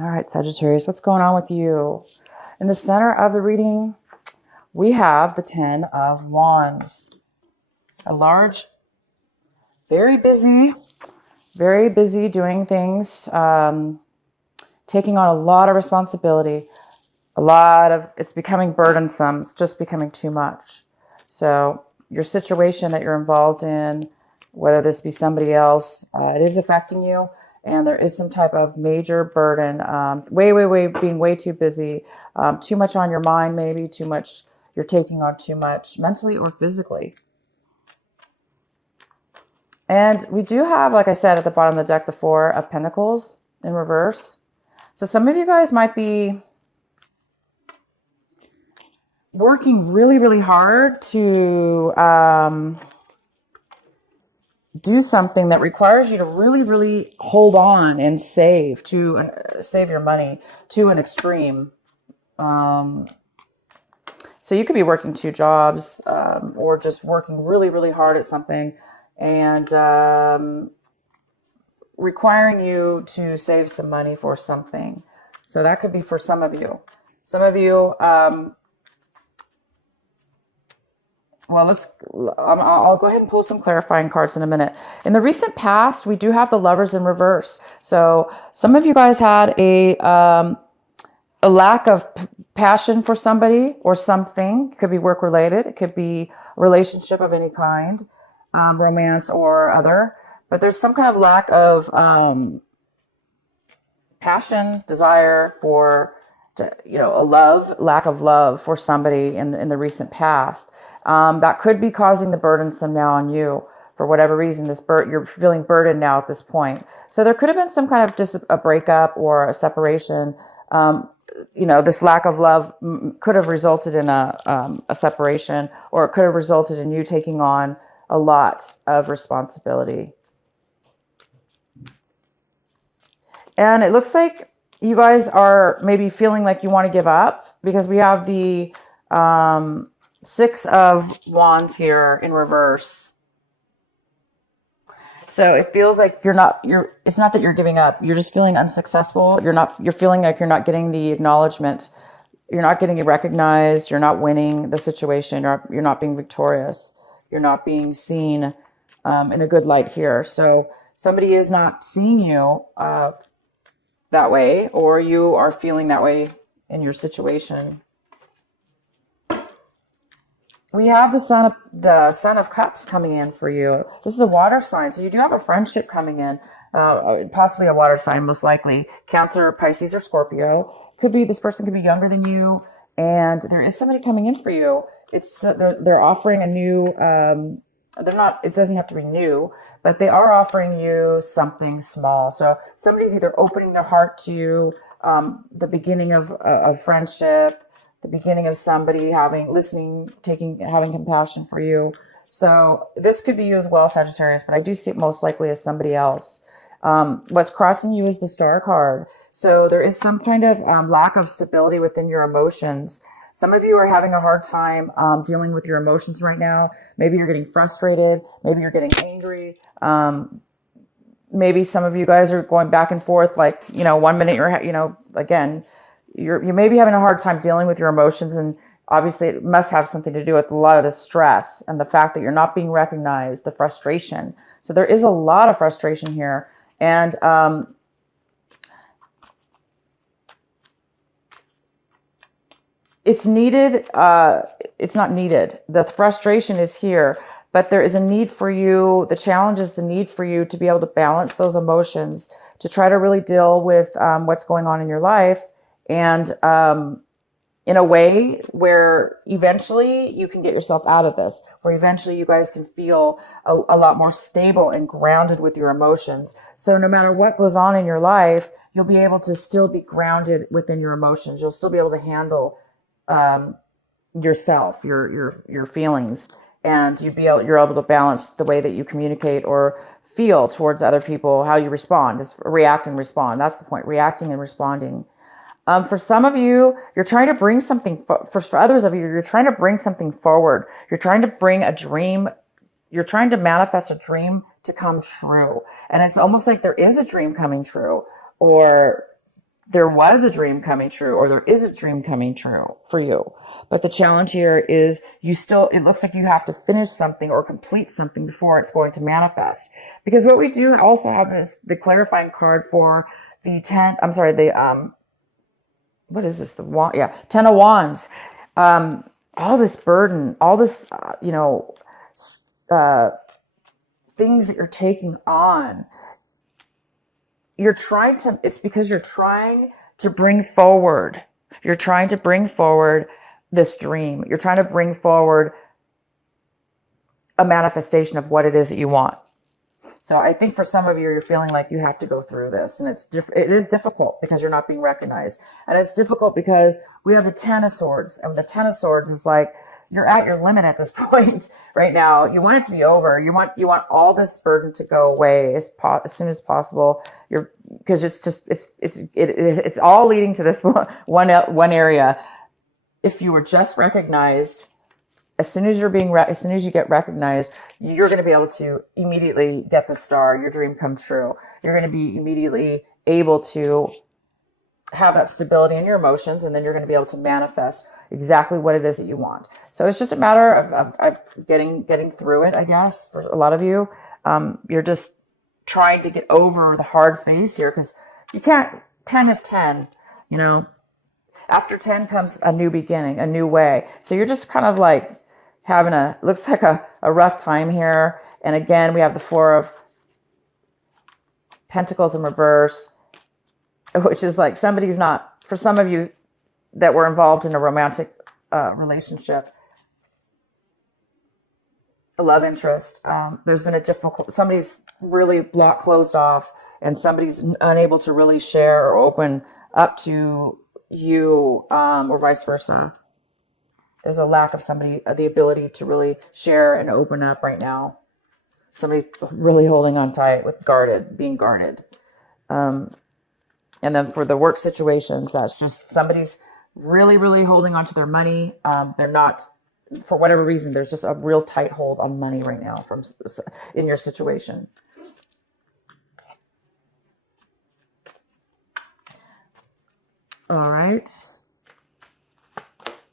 All right, Sagittarius, what's going on with you? In the center of the reading, we have the Ten of Wands. A large, very busy doing things, taking on a lot of responsibility. It's becoming burdensome. It's just becoming too much. So your situation that you're involved in, whether this be somebody else, it is affecting you. And there is some type of major burden, being way too busy, too much on your mind, maybe too much, you're taking on too much mentally or physically. And we do have, like I said, at the bottom of the deck, the Four of Pentacles in reverse. So some of you guys might be working really, really hard to do something that requires you to really, really hold on and save your money to an extreme. So you could be working two jobs or just working really, really hard at something and requiring you to save some money for something. So that could be for some of you. Some of you, I'll go ahead and pull some clarifying cards in a minute. In the recent past, we do have the Lovers in reverse. So some of you guys had a lack of passion for somebody or something. It could be work related. It could be a relationship of any kind, romance or other. But there's some kind of lack of passion, desire for, lack of love for somebody in the recent past. That could be causing the burdensome now on you for whatever reason. You're feeling burdened now at this point. So there could have been some kind of a breakup or a separation. This lack of love could have resulted in a separation, or it could have resulted in you taking on a lot of responsibility. And it looks like you guys are maybe feeling like you want to give up, because we have the Six of Wands here in reverse. So it feels like it's not that you're giving up. You're just feeling unsuccessful. You're feeling like you're not getting the acknowledgement. You're not getting recognized. You're not winning the situation. You're not being victorious. You're not being seen in a good light here. So somebody is not seeing you that way, or you are feeling that way in your situation. We have the Son of Cups coming in for you. This is a water sign, so you do have a friendship coming in, possibly a water sign, most likely. Cancer, Pisces, or Scorpio. This person could be younger than you, and there is somebody coming in for you. They're offering a new. It doesn't have to be new, but they are offering you something small. So somebody's either opening their heart to you, the beginning of friendship, the beginning of somebody having compassion for you. So this could be you as well, Sagittarius, but I do see it most likely as somebody else. What's crossing you is the Star card. So there is some kind of lack of stability within your emotions. Some of you are having a hard time dealing with your emotions right now. Maybe you're getting frustrated. Maybe you're getting angry. Maybe some of you guys are going back and forth. 1 minute you may be having a hard time dealing with your emotions, and obviously it must have something to do with a lot of the stress and the fact that you're not being recognized, the frustration. So there is a lot of frustration here, and it's needed. It's not needed. The frustration is here, but there is a need for you. The challenge is the need for you to be able to balance those emotions, to try to really deal with what's going on in your life, and in a way where eventually you can get yourself out of this, where eventually you guys can feel a lot more stable and grounded with your emotions. So no matter what goes on in your life, you'll be able to still be grounded within your emotions. You'll still be able to handle yourself, your feelings, and you're able to balance the way that you communicate or feel towards other people, how you respond. Just react and respond. That's the point, reacting and responding. For some of you, you're trying to bring something, for others of you, you're trying to bring something forward. You're trying to bring a dream. You're trying to manifest a dream to come true. And it's almost like there is a dream coming true, or there was a dream coming true, or there is a dream coming true for you. But the challenge here is it looks like you have to finish something or complete something before it's going to manifest. Because what we do also have is the clarifying card for what is this? The wand, yeah, 10 of Wands. All this burden, all this, things that you're taking on. It's because you're trying to bring forward. You're trying to bring forward this dream. You're trying to bring forward a manifestation of what it is that you want. So I think for some of you, you're feeling like you have to go through this, and it is difficult because you're not being recognized. And it's difficult because we have the 10 of Swords, and the 10 of Swords is like, you're at your limit at this point right now. You want it to be over. You want all this burden to go away as soon as possible. Because it's all leading to this one area. If you were just recognized, as soon as you get recognized, you're going to be able to immediately get the star. Your dream come true. You're going to be immediately able to have that stability in your emotions, and then you're going to be able to manifest exactly what it is that you want. So it's just a matter of getting through it, I guess, for a lot of you. You're just trying to get over the hard phase here, because you can't. 10 is 10, After 10 comes a new beginning, a new way. So you're just kind of like having looks like a rough time here. And again, we have the 4 of Pentacles in reverse, which is like for some of you that were involved in a romantic relationship, a love interest, there's been somebody's really closed off, and somebody's unable to really share or open up to you, or vice versa. There's a lack of the ability to really share and open up right now. Somebody's really holding on tight being guarded. And then for the work situations, that's just somebody's really, really holding on to their money. They're not, for whatever reason, there's just a real tight hold on money right now in your situation. All right.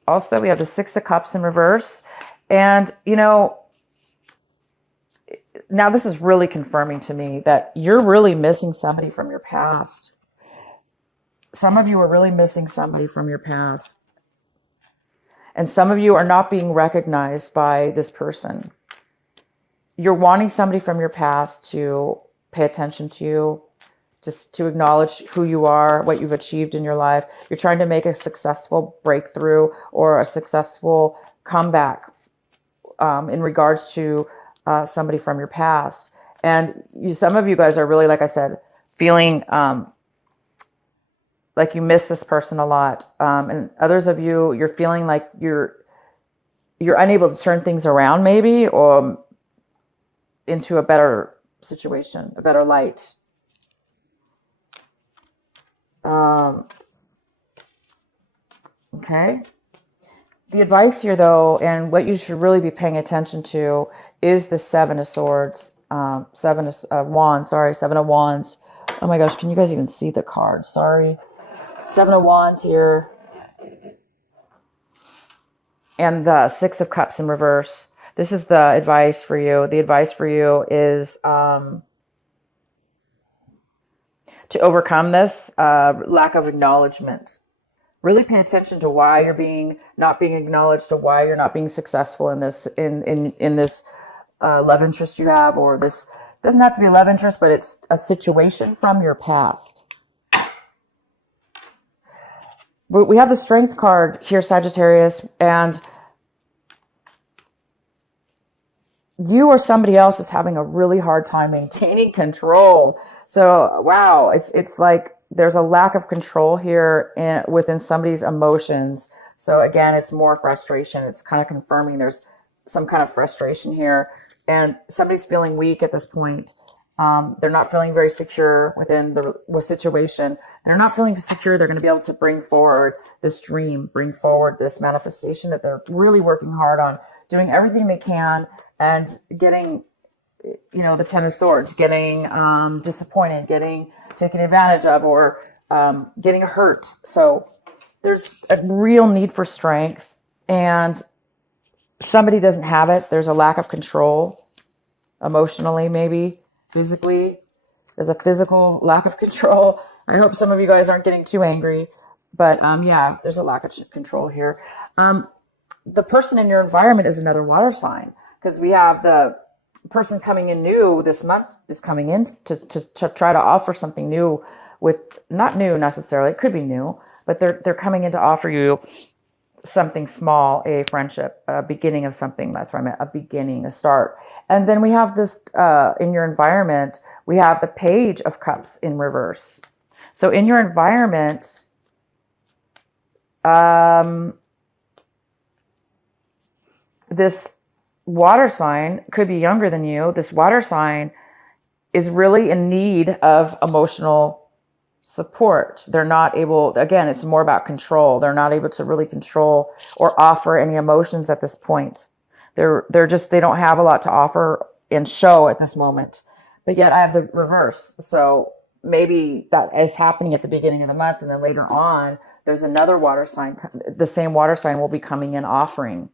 Also, we have the 6 of Cups in reverse. And, now this is really confirming to me that you're really missing somebody from your past. Some of you are really missing somebody from your past. And some of you are not being recognized by this person. You're wanting somebody from your past to pay attention to you, just to acknowledge who you are, what you've achieved in your life. You're trying to make a successful breakthrough or a successful comeback in regards to somebody from your past. And some of you guys are really, like I said, feeling like you miss this person a lot. And others of you, you're feeling like you're unable to turn things around maybe, or into a better situation, a better light. Okay. The advice here, though, and what you should really be paying attention to is the 7 of Swords, 7 of Wands. Oh my gosh, can you guys even see the card? Sorry. 7 of Wands here. And the 6 of Cups in reverse. This is the advice for you. The advice for you is to overcome this lack of acknowledgement. Really pay attention to why you're not being acknowledged, to why you're not being successful in this in this love interest you have, or this doesn't have to be a love interest, but it's a situation from your past. We have the Strength card here, Sagittarius, and you or somebody else is having a really hard time maintaining control. So, wow, it's like there's a lack of control here within somebody's emotions. So again, it's more frustration. It's kind of confirming there's some kind of frustration here, and somebody's feeling weak at this point. They're not feeling very secure within the situation. They're not feeling secure they're going to be able to bring forward this dream, bring forward this manifestation that they're really working hard on, doing everything they can, and getting, the 10 of Swords, getting disappointed, getting taken advantage of, or getting hurt. So there's a real need for strength, and somebody doesn't have it. There's a lack of control emotionally, maybe physically. There's a physical lack of control. I hope some of you guys aren't getting too angry, but yeah, there's a lack of control here. The person in your environment is another water sign, because we have the person coming in new this month is coming in to try to offer something new, with not new necessarily, it could be new, but they're coming in to offer you something small, a friendship, a beginning of something. That's what I meant, a beginning, a start. And then we have this in your environment, we have the Page of Cups in reverse. So in your environment, this water sign could be younger than you. This water sign is really in need of emotional support. They're not able, again, it's more about control. They're not able to really control or offer any emotions at this point. They don't have a lot to offer and show at this moment. But yet I have the reverse. So maybe that is happening at the beginning of the month, and then later on, there's another water sign, the same water sign will be coming in offering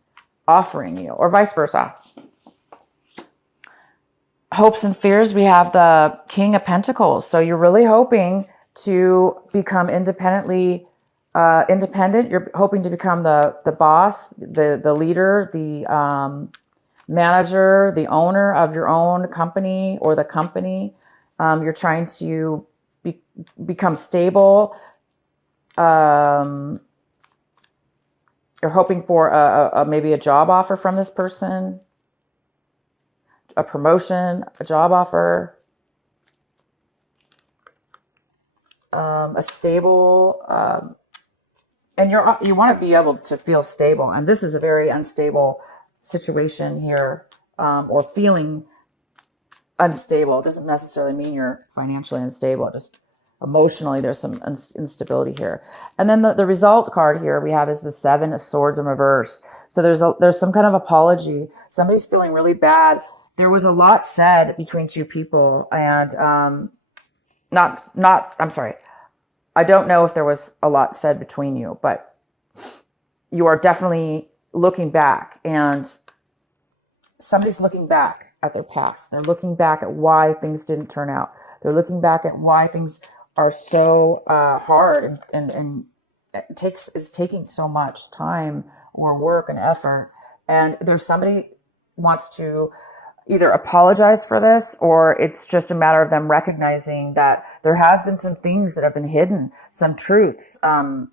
you, or vice versa. Hopes and fears, we have the King of Pentacles. So you're really hoping to become independent. You're hoping to become the boss, the leader, the manager, the owner of your own company or the company. You're trying to become stable. You're hoping for maybe a job offer from this person, a promotion, a job offer. A stable, and you want to be able to feel stable. And this is a very unstable situation here, or feeling unstable. It doesn't necessarily mean you're financially unstable. Just emotionally, there's some instability here. And then the result card here we have is the Seven of Swords in reverse. So there's some kind of apology. Somebody's feeling really bad. There was a lot said between two people, and I'm sorry. I don't know if there was a lot said between you, but you are definitely looking back, and somebody's looking back at their past. They're looking back at why things didn't turn out. They're looking back at why things are so hard and is taking so much time or work and effort. And there's somebody wants to either apologize for this, or it's just a matter of them recognizing that there has been some things that have been hidden, some truths, some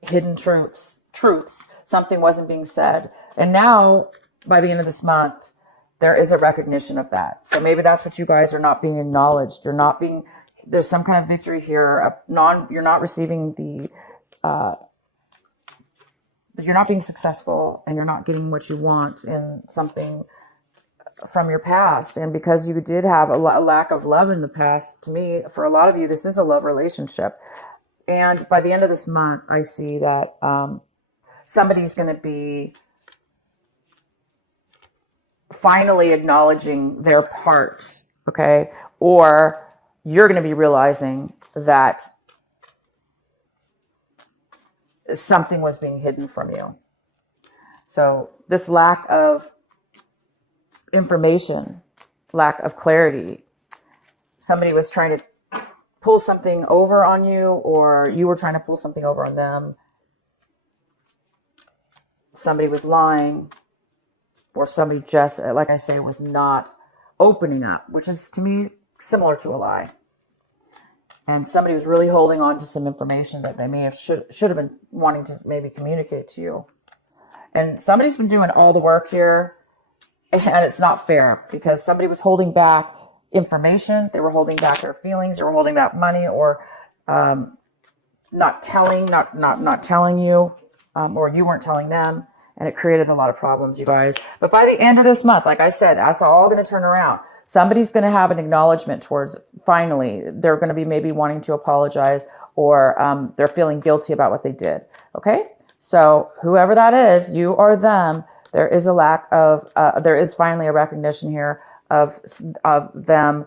hidden truths, something wasn't being said. And now, by the end of this month, there is a recognition of that. So maybe that's what you guys are not being acknowledged. There's some kind of victory here. You're not receiving you're not being successful, and you're not getting what you want in something from your past. And because you did have a lack of love in the past, to me, for a lot of you, this is a love relationship. And by the end of this month, I see that somebody's going to be finally acknowledging their part, okay? Or you're going to be realizing that something was being hidden from you. So this lack of information, lack of clarity, somebody was trying to pull something over on you, or you were trying to pull something over on them. Somebody was lying, or somebody just, like I say, was not opening up, which is to me similar to a lie. And somebody was really holding on to some information that they may have should have been wanting to maybe communicate to you. And somebody's been doing all the work here, and it's not fair, because somebody was holding back information, they were holding back their feelings, they were holding back money, or not telling you, or you weren't telling them, and it created a lot of problems, you guys. But by the end of this month, like I said, that's all going to turn around. Somebody's going to have an acknowledgement towards, finally, they're going to be maybe wanting to apologize, or they're feeling guilty about what they did. Okay? So whoever that is, you or them, There is a lack of, there is finally a recognition here of them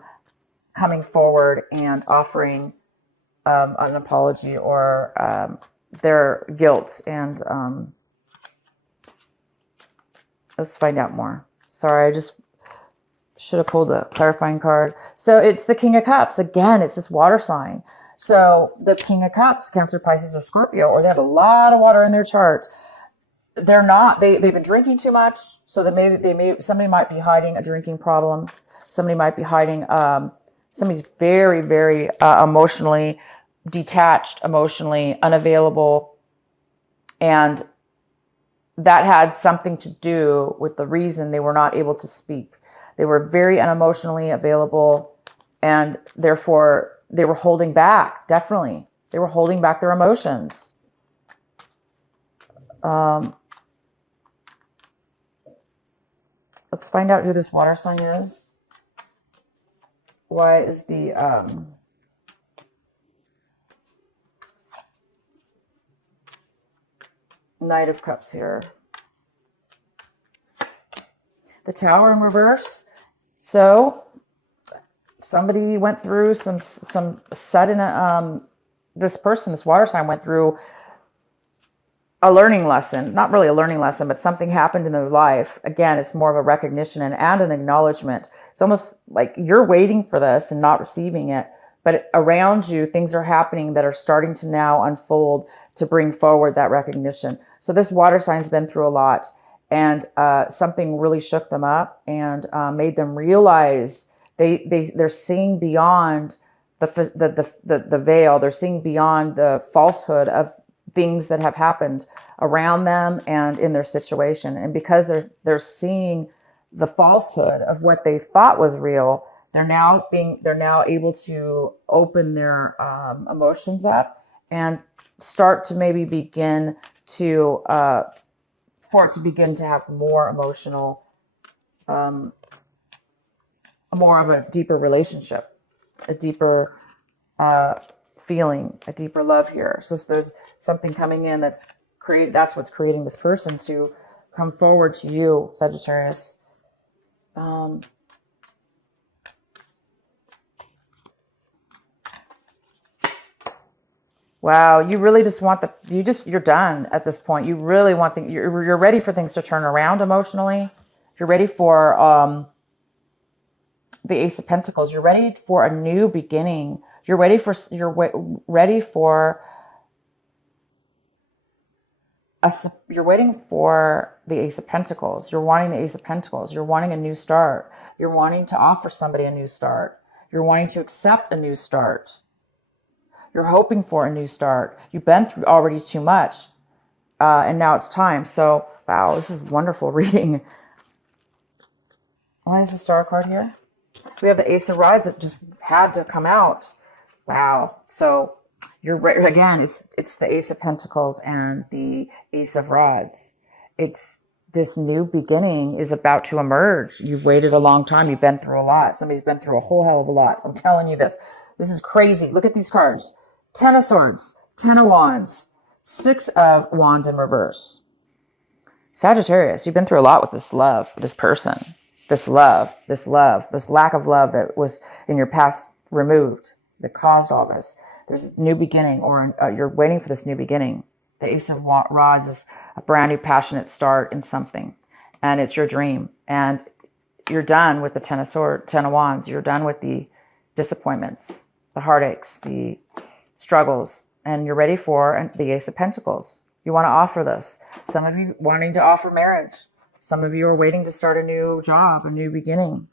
coming forward and offering an apology or their guilt. And let's find out more. Sorry, I just should have pulled a clarifying card. So it's the King of Cups. Again, it's this water sign. So the King of Cups, Cancer, Pisces, or Scorpio, or they have a lot of water in their chart. They're not, they've been drinking too much. So that somebody might be hiding a drinking problem. Somebody might be hiding, somebody's very, very emotionally detached, emotionally unavailable. And that had something to do with the reason they were not able to speak. They were very unemotionally available, and therefore they were holding back. Definitely. They were holding back their emotions. Let's find out who this water sign is. Why is the Knight of Cups here? The Tower in reverse. So somebody went through some sudden, this person, this water sign, went through a learning lesson. Not really a learning lesson, but something happened in their life. Again, it's more of a recognition and an acknowledgement. It's almost like you're waiting for this and not receiving it, but around you, things are happening that are starting to now unfold to bring forward that recognition. So this water sign's been through a lot, and something really shook them up and made them realize they're seeing beyond the veil. They're seeing beyond the falsehood of things that have happened around them and in their situation. And because they're seeing the falsehood of what they thought was real, they're now able to open their emotions up and start to maybe begin to for it to begin to have more emotional, more of a deeper relationship, a deeper feeling, a deeper love here. So there's something coming in that's what's creating this person to come forward to you, Sagittarius. Wow, you really just want you're done at this point. You really want you're ready for things to turn around emotionally. You're ready for the Ace of Pentacles. You're ready for a new beginning. You're ready for you're waiting for the Ace of Pentacles. You're wanting the Ace of Pentacles. You're wanting a new start. You're wanting to offer somebody a new start. You're wanting to accept a new start. You're hoping for a new start. You've been through already too much, and now it's time. So, wow, this is wonderful reading. Why is the Star card here? We have the Ace of Rods that just had to come out. Wow. So you're right again. It's the Ace of Pentacles and the Ace of Rods. It's this new beginning is about to emerge. You've waited a long time. You've been through a lot. Somebody's been through a whole hell of a lot. I'm telling you this. This is crazy. Look at these cards. 10 of Swords, 10 of Wands, 6 of Wands in reverse. Sagittarius, you've been through a lot with this love, this person, this lack of love that was in your past removed, that caused all this. There's a new beginning, or you're waiting for this new beginning. The Ace of Rods is a brand new passionate start in something, and it's your dream. And you're done with the 10 of Wands. You're done with the disappointments, the heartaches, the struggles, and you're ready for the Ace of Pentacles. You want to offer this. Some of you wanting to offer marriage. Some of you are waiting to start a new job, a new beginning.